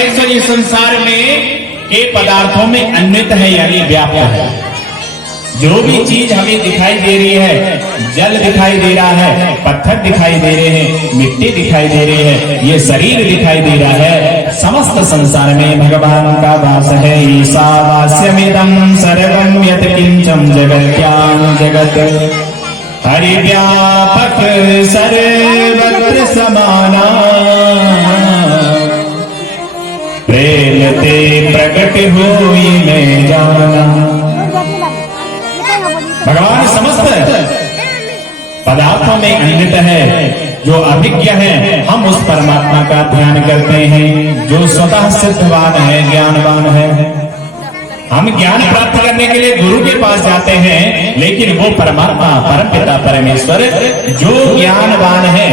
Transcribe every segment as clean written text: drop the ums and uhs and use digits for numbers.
परमेश्वर इस संसार में के पदार्थों में अन्वित है, यानी व्याप्त है। जो भी चीज हमें दिखाई दे रही है, जल दिखाई दे रहा है, पत्थर दिखाई दे रहे हैं, मिट्टी दिखाई दे रही है, ये शरीर दिखाई दे रहा है, समस्त संसार में भगवान का वास है। ईशावास्यमिदं सर्वं यत् किंचन जगत्यां जगत् हरिव्यापक सर्वत्र समाना प्रेम ते प्रकट होई मैं जाना। भगवान समस्त पदार्थों में अन्वित है। जो अभिज्ञ है, हम उस परमात्मा का ध्यान करते हैं जो स्वतः सिद्धवान है, ज्ञानवान है। हम ज्ञान प्राप्त करने के लिए गुरु के पास जाते हैं, लेकिन वो परमात्मा परमपिता परमेश्वर जो ज्ञानवान है,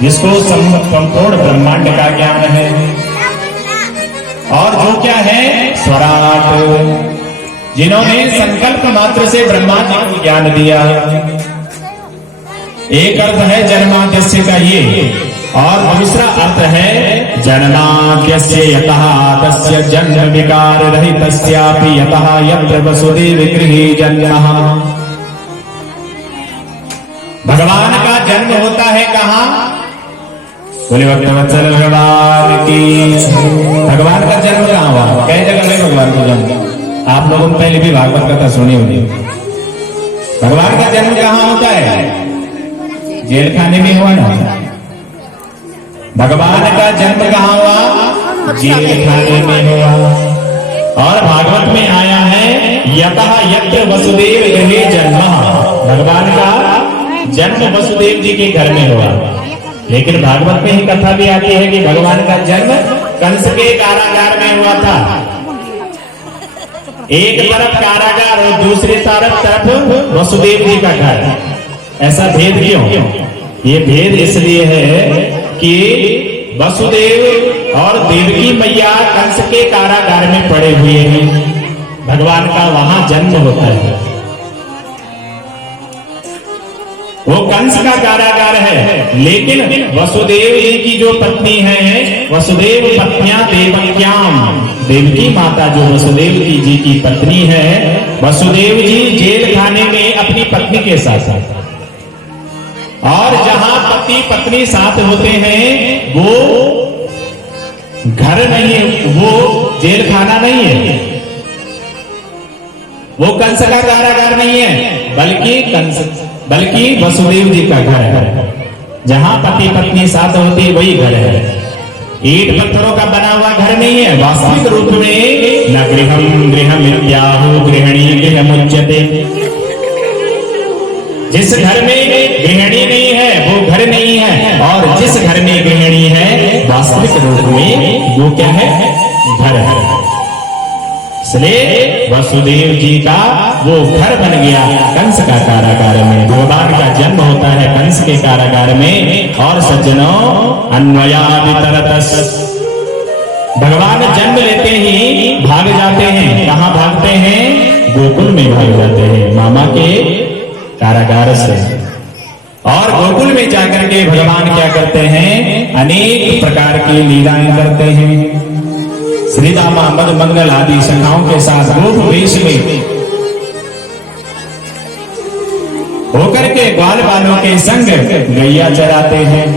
जिसको संपूर्ण ब्रह्मांड का ज्ञान है, और जो क्या है स्वराट, जिन्होंने संकल्प मात्र से ब्रह्मांड को ज्ञान दिया। एक अर्थ है जन्माद्यस्य का ये, और दूसरा अर्थ है जन्माद्यस्य यतः तस्य जन्म विकार रहितस्यापि यतः यत्र वसुदेव गृहे जन्मः। भगवान का जन्म होता है कहाँ? बोले भक्तवत्सल भगवान की। भगवान का जन्म कहाँ हुआ? कई जगह में भगवान का जन्म। आप लोगों ने पहले भी भागवत कथा सुनी होगी। भगवान का जन्म कहाँ होता है? जेल खाने में हुआ ना। भगवान का जन्म कहाँ हुआ? जेल खाने में हुआ। और भागवत में आया है यतः यत्र वसुदेव गृहे जन्मः। भगवान का जन्म वसुदेव जी के घर में हुआ। लेकिन भागवत में ही कथा भी आती है कि भगवान का जन्म कंस के कारागार में हुआ था। एक तरफ कारागार और दूसरी तरफ वसुदेव जी का घर। ऐसा भेद क्यों? ये भेद इसलिए है कि वसुदेव और देवकी मैया कंस के कारागार में पड़े हुए हैं। भगवान का वहां जन्म होता है। वो कंस का कारागार है, लेकिन वसुदेव जी की जो पत्नी है, वसुदेव पत्नियां देवक्याम, देवकी माता जो वसुदेव जी की पत्नी है, वसुदेव जी जेल खाने में अपनी पत्नी के साथ। और जहां पति पत्नी साथ होते हैं वो घर नहीं है, वो जेल खाना नहीं है, वो कंस का कारागार नहीं है, बल्कि वसुदेव जी का घर है। जहां पति पत्नी साथ होती वही घर है। ईट पत्थरों का बना हुआ घर नहीं है। वास्तविक रूप में न गृहम गृहमित्याहु गृहिणी गृहमुच्यते। जिस घर में गृहिणी नहीं है वो घर नहीं है, और जिस घर में गृहिणी है वास्तविक रूप में वो क्या है? घर है। इसलिए वसुदेव जी का वो घर बन गया कंस का कारागार में। भगवान का जन्म होता है कंस के कारागार में। और सज्जनों, अन्वयाभितरतस्, भगवान जन्म लेते ही भाग जाते हैं। कहाँ भागते हैं? गोकुल में भाग जाते हैं, मामा के कारागार से। और गोकुल में जाकर के भगवान क्या करते हैं? अनेक प्रकार की लीलाएं करते हैं। श्री रामा मद मंगल आदि सखाओं के साथ गोप वेश में होकर के ग्वाल बालों के संग गैया चराते हैं।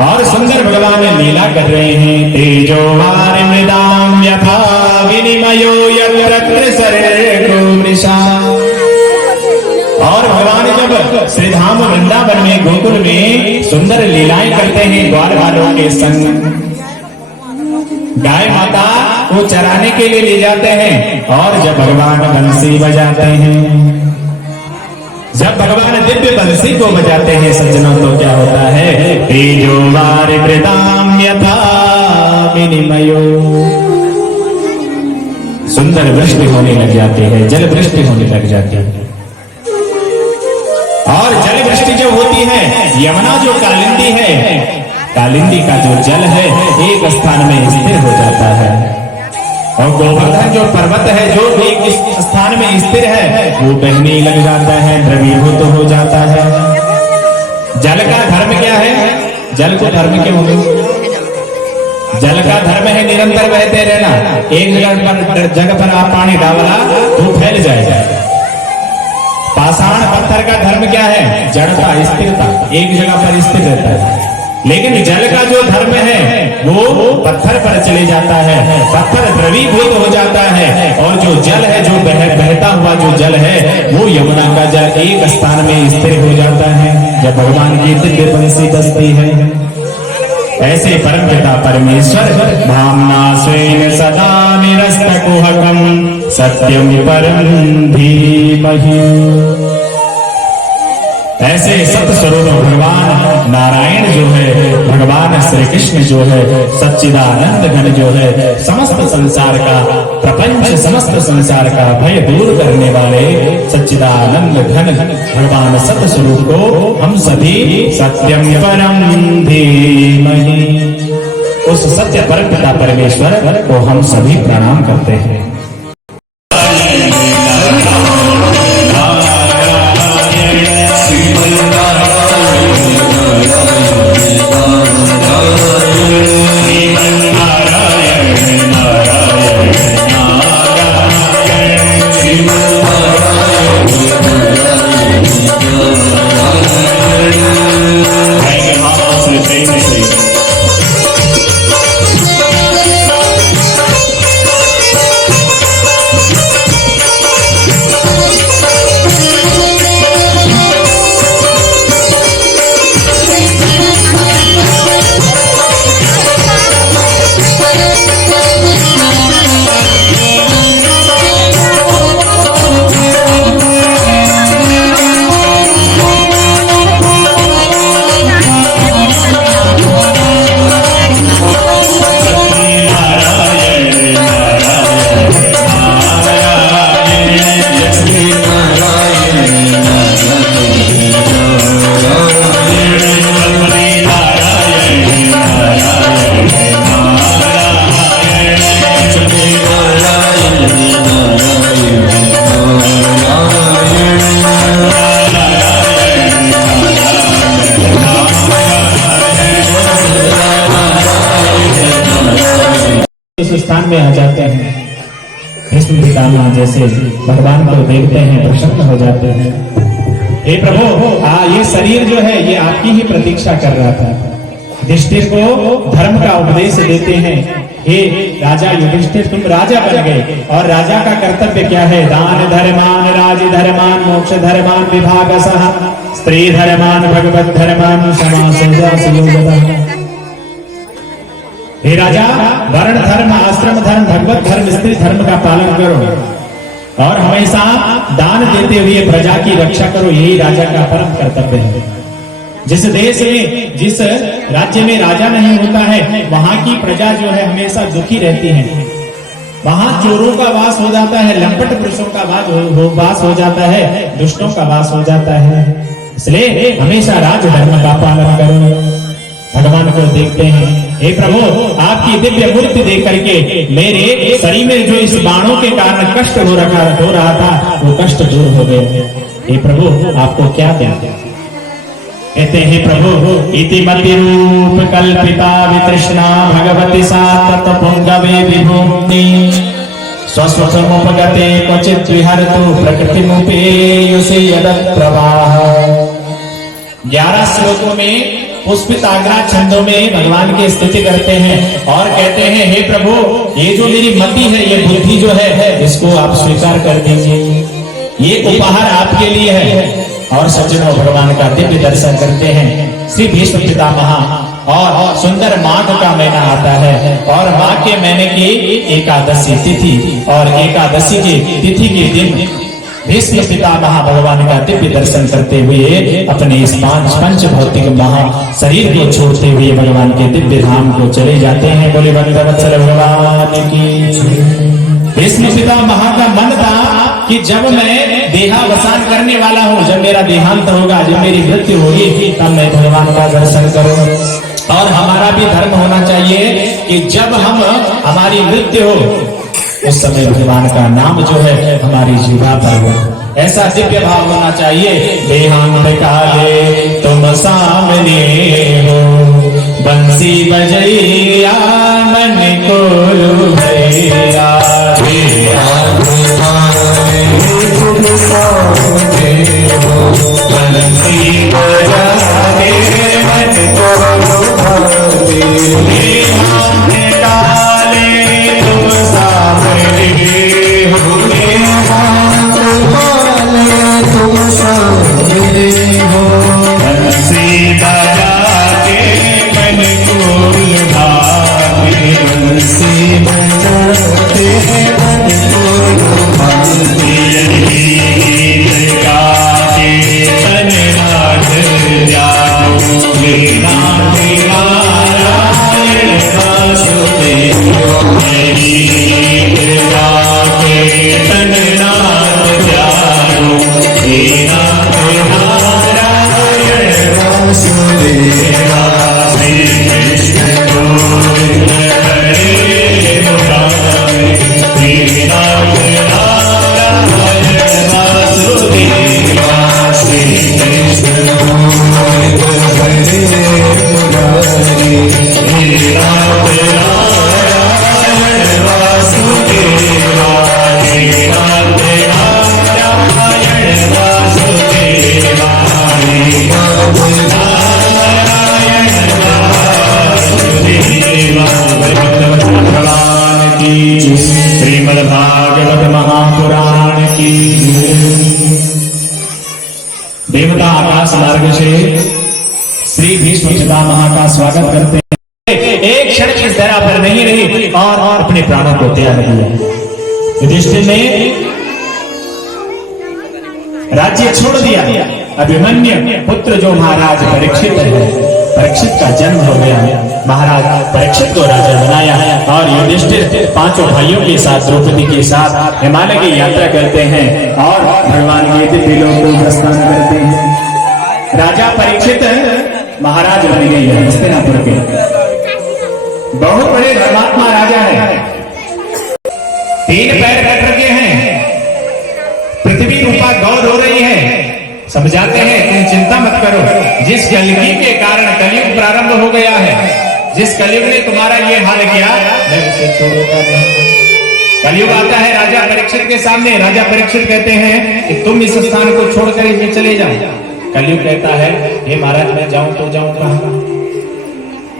और सुंदर भगवान लीला कर रहे हैं। तेजो वार मृदाम यथा विनिमयो यत्र सरेको मृषा। और भगवान जब श्रीधाम वृंदावन में गोकुल में सुंदर लीलाएं करते हैं ग्वाल बालों के संग, गाय माता को चराने के लिए ले जाते हैं। और जब भगवान बंसी बजाते हैं, जब भगवान दिव्य बंसी को बजाते हैं सज्जनों, तो क्या होता है? तेजो वार मृदाम यथा विनिमयो, सुंदर वृष्टि होने लग जाती है, जल वृष्टि होने लग जाती है। और जल वृष्टि जो होती है, यमुना जो कालिंदी है, कालिंदी का जो जल है एक स्थान में स्थिर हो जाता है। और गोवर्धन जो पर्वत है जो एक स्थान में स्थिर है वो बहने लग जाता है, द्रवीभूत हो जाता है। जल का धर्म क्या है? जल को धर्म क्यों हो गया? जल का धर्म है निरंतर बहते रहना। एक जगह पर आप पानी डालना तो फैल जाएगा। पाषाण पत्थर का धर्म क्या है? जड़ता, स्थिरता, एक जगह पर स्थिर रहता है। लेकिन जल का जो धर्म है वो पत्थर पर चले जाता है, पत्थर द्रवीभूत हो जाता है। और जो जल है, जो बहता हुआ जो जल है, वो यमुना का जल एक स्थान में स्थिर हो जाता है जब भगवान की दिव्य बंसी बजती है। ऐसे परमपिता परमेश्वर धामना स्वेन सदा निरस्तकुहकम सत्यम परम धीमहि। ऐसे सत्य स्वरूप भगवान नारायण जो है, भगवान श्री कृष्ण जो है, सच्चिदानंद घन जो है, समस्त संसार का प्रपंच, समस्त संसार का भय दूर करने वाले सच्चिदानंद घन भगवान सत्य स्वरूप को हम सभी सत्यम परम धीमहि, उस सत्य परमपिता परमेश्वर को हम सभी प्रणाम करते हैं। स्थान में आ जाते हैं, भीष्म पितामह जैसे भगवान को देखते हैं, प्रसन्न हो जाते हैं। हे प्रभु, ये शरीर जो है ये आपकी ही प्रतीक्षा कर रहा था। युधिष्ठिर को धर्म का उपदेश देते हैं। हे राजा युधिष्ठिर, तुम राजा बन गए और राजा का कर्तव्य क्या है? दान धर्मान, राज धर्मान, मोक्ष धर्मान, विभागसः, स्त्री धर्मान, भगवत धर्मान, समासः। हे राजा, वर्ण धर्म, आश्रम धर्म, भगवत धर्म, स्त्री धर्म का पालन करो और हमेशा दान देते हुए प्रजा की रक्षा करो। यही राजा का परम कर्तव्य है। जिस देश में, जिस राज्य में राजा नहीं होता है, वहां की प्रजा जो है हमेशा दुखी रहती है। वहां चोरों का वास हो जाता है, लंपट पुरुषों का वास हो जाता है, दुष्टों का वास हो जाता है। इसलिए हमेशा राजधर्म का पालन करो। भगवान को देखते हैं, हे प्रभु, आपकी दिव्य मूर्ति देख करके मेरे शरीर में जो इस बाणों के कारण कष्ट हो रहा था वो कष्ट दूर हो गए। हे प्रभु, आपको क्या दें? कहते हैं, प्रभु, इति मति रूप कल्पिता वितृष्णा भगवती सा तत्पुंगवे विभूति स्वस्वमुपगते क्वचित् विहरतु प्रकृतिमुपेयुषे यदप्रवाह। 11 श्लोकों में पुष्पित आग्रा छंदों में भगवान की स्तुति करते हैं और कहते हैं, हे प्रभु, ये जो मेरी मति है, ये बुद्धि जो है, इसको आप स्वीकार कर दीजिए। ये उपहार आपके लिए है। और सज्जनों, भगवान का दिव्य दर्शन करते हैं। श्री भीष्म पितामह और सुंदर माघ का महीना आता है और माघ के महीने की एकादशी तिथि और एकादशी की तिथि के दिन भीष्म पितामह भगवान का दिव्य दर्शन करते हुए अपने इस पंच भौतिक महा शरीर को छोड़ते हुए भगवान के दिव्य धाम को चले जाते हैं। बोले भक्तवत्सल भगवान की। भीष्म पितामह का मन था कि जब मैं देहावसान करने वाला हूँ, जब मेरा देहांत होगा, जब मेरी मृत्यु होगी, तब मैं भगवान का दर्शन करूँ। और हमारा भी धर्म होना चाहिए कि जब हमारी मृत्यु हो उस समय भगवान का नाम जो है हमारी जीवा पर हो। ऐसा दिव्य भाव होना चाहिए। देहांत काले तुम सामने हो, बंसी बजैया डाले तुम सामने हो, तुम सामने हो, बंसी बजा के मन को लुभाते, बंसी बजाते मन को लुभाते, गीत गा के तन नाथ जानो, नाथ नारायण वासुदेव, गीत गा के तन नाथ जानो, नाथ नारायण वासुदेवा। श्री कृष्ण गोविंद हरे मुरारे, श्री नाथ नारायण वासुदेवा, श्री कृष्ण गोविंद हरे मुरारी, श्री नाथ नारायण वासुदेवा, श्री नाथ नारायण वासुदेवा, श्री नाथ नारायण वासुदेवा। भगवान की, श्रीमद्भागवत महापुराण की। देवता आकाश मार्ग से श्री भीष्म पितामह का स्वागत करते हैं। एक क्षण इस धरा पर नहीं रही और अपने प्राणों को त्याग दिया। युधिष्ठिर ने राज्य छोड़ दिया। अभिमन्यु पुत्र जो महाराज परीक्षित है, परीक्षित का जन्म हो गया, महाराज परीक्षित को राजा बनाया और युधिष्ठिर पांचों भाइयों के साथ द्रौपदी के साथ हिमालय की यात्रा करते हैं और भगवान के दिव्य लोक को प्रस्थान करते हैं। राजा परीक्षित महाराज बन गए हैं हस्तिनापुर के, बहुत बड़े धर्मात्मा राजा है, 3 पैर कट रखे हैं, पृथ्वी रूपा गौ रो रही है। समझाते हैं तुम चिंता मत करो, जिस कलयुग के कारण कलयुग प्रारंभ हो गया है, जिस कलयुग ने तुम्हारा ये हाल किया, मैं उसे छोड़ूंगा नहीं। कलयुग आता है राजा परीक्षित के सामने। राजा परीक्षित कहते हैं कि तुम इस स्थान को छोड़कर ये चले जाओ। कलयुग कहता है हे महाराज मैं जाऊं तो जाऊं कहां?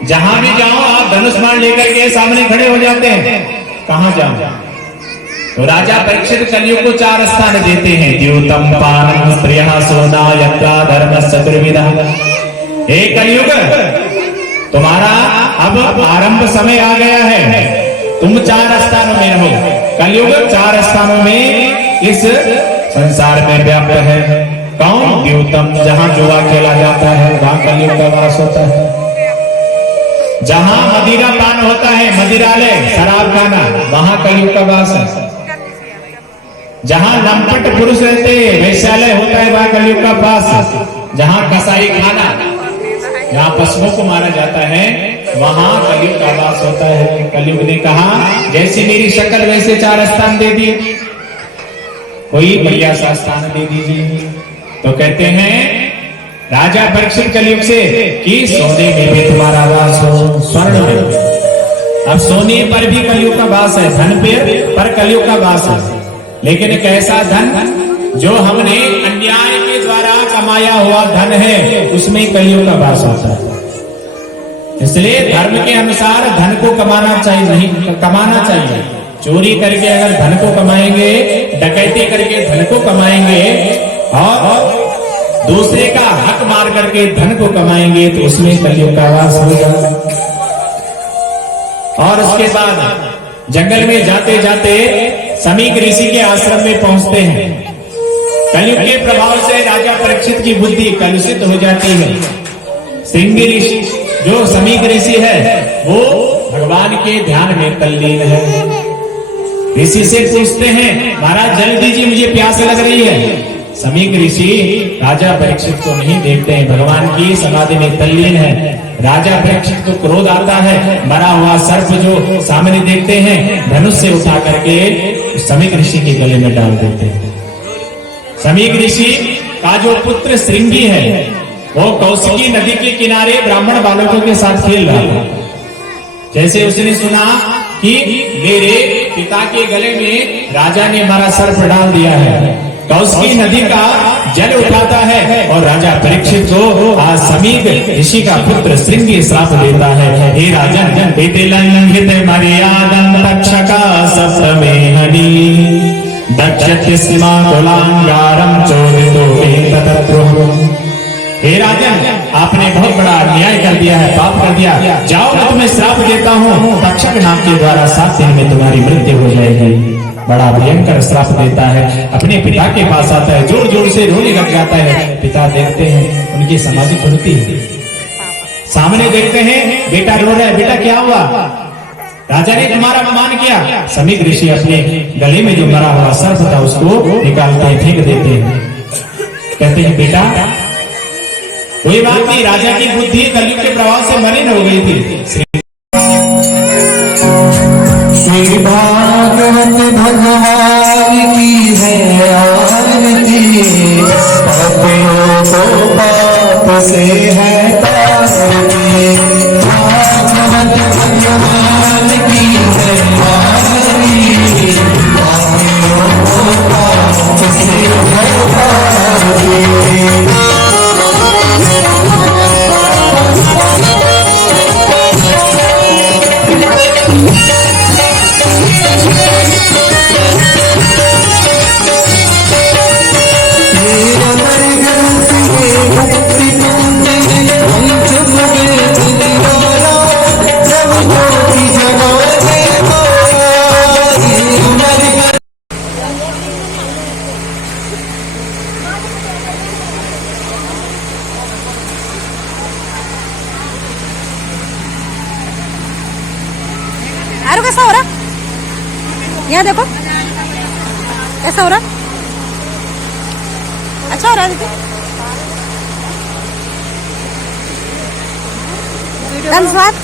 जहां भी जाओ आप धनुष बाण लेकर के सामने खड़े हो जाते हैं, कहां जाऊं? तो राजा परीक्षित कलयुग को 4 स्थान देते हैं। द्योतम पानम स्त्रियः सोना यत्रा धर्म चतुर्विधः। हे कलयुग, तुम्हारा अब आरंभ समय आ गया है, तुम 4 स्थानों में रहो। कलयुग 4 स्थानों में इस संसार में व्याप्त है। कौन? द्योतम, जहां जुआ खेला जाता है वहां कलयुग का वास होता है। जहां मदिरा पान होता है, मदिरालय शराब खाना, वहां कलयुग का वास है। जहां लंपट पुरुष रहते वैश्यालय होता है वहां कलयुग का वास। जहां कसाई खाना, जहां पशुओं को मारा जाता है वहां कलयुग का वास होता है। कलयुग ने कहा जैसी मेरी शक्ल वैसे 4 स्थान दे दिए, कोई बढ़िया सा स्थान दे दीजिए। तो कहते हैं राजा परीक्षित कलयुग से कि सोने में भी तुम्हारा वास हो, स्वर्ण में। अब सोने पर भी कलयुग का वास है, धन पर कलयुग का वास है। लेकिन एक ऐसा धन जो हमने अन्याय के द्वारा कमाया हुआ धन है, उसमें कलयुग का वास होता है। इसलिए धर्म के अनुसार धन को कमाना चाहिए, नहीं कमाना चाहिए। चोरी करके अगर धन को कमाएंगे, डकैती करके धन को कमाएंगे और दूसरे का हक मार करके धन को कमाएंगे तो उसमें कलयुग का वास होगा। और उसके बाद जंगल में जाते जाते समीक ऋषि के आश्रम में पहुंचते हैं। कलयुग के प्रभाव से राजा परीक्षित की बुद्धि कलुषित हो जाती है। श्रृंगी ऋषि जो समीक ऋषि है वो भगवान के ध्यान में तल्लीन है। ऋषि से पूछते हैं महाराज जल दीजिए, मुझे प्यास लग रही है। समीक ऋषि राजा परीक्षित को नहीं देखते हैं, भगवान की समाधि में तल्लीन है। राजा परीक्षित को क्रोध आता है, मरा हुआ सर्प जो सामने देखते हैं धनुष से उठा करके समीक ऋषि के गले में डाल देते हैं। समीक ऋषि का जो पुत्र श्रृंगी है वो कौशिकी नदी के किनारे ब्राह्मण बालकों के साथ खेल रहा था। जैसे उसने सुना कि मेरे पिता के गले में राजा ने हमारा सर्प डाल दिया है, कौशिकी नदी का जल उठाता है और राजा परीक्षित को आज समीप ऋषि का पुत्र श्रृंगी श्राप देता है। हे राजन, इति लंघित मर्यादं तक्षका सप्तमेहनी दक्षतिस्माकुलांगारं चोदितो एतद्रुः। हे राजन, आपने बहुत बड़ा अन्याय कर दिया है, पाप कर दिया। जाओ, मैं तुम्हें श्राप देता हूँ, तक्षक नाम के द्वारा 7 दिन में तुम्हारी मृत्यु हो जाएगी। बड़ा भयंकर श्राप देता है। अपने पिता के पास आता है, जोर जोर से रोने लग जाता है। पिता देखते हैं, उनकी समाधि खुलती है। सामने देखते हैं बेटा रो रहा है। बेटा क्या हुआ? राजा ने तुम्हारा अपमान किया। समीप ऋषि अपने गले में जो मरा हुआ सर्प था उसको निकालते हैं, फेंक देते हैं। कहते हैं बेटा कोई बात नहीं, राजा की बुद्धि कलयुग के प्रभाव से मलिन हो गई थी। श्री भागवत भगवान की है आरती, पापियों को पाप से है तारती। भागवत भगवान की है आरती, पापियों को पाप से है तारती। आरो कैसा हो रहा? यहाँ देखो कैसा हो रहा? अच्छा हो रहा है दीदी? धन्यवाद।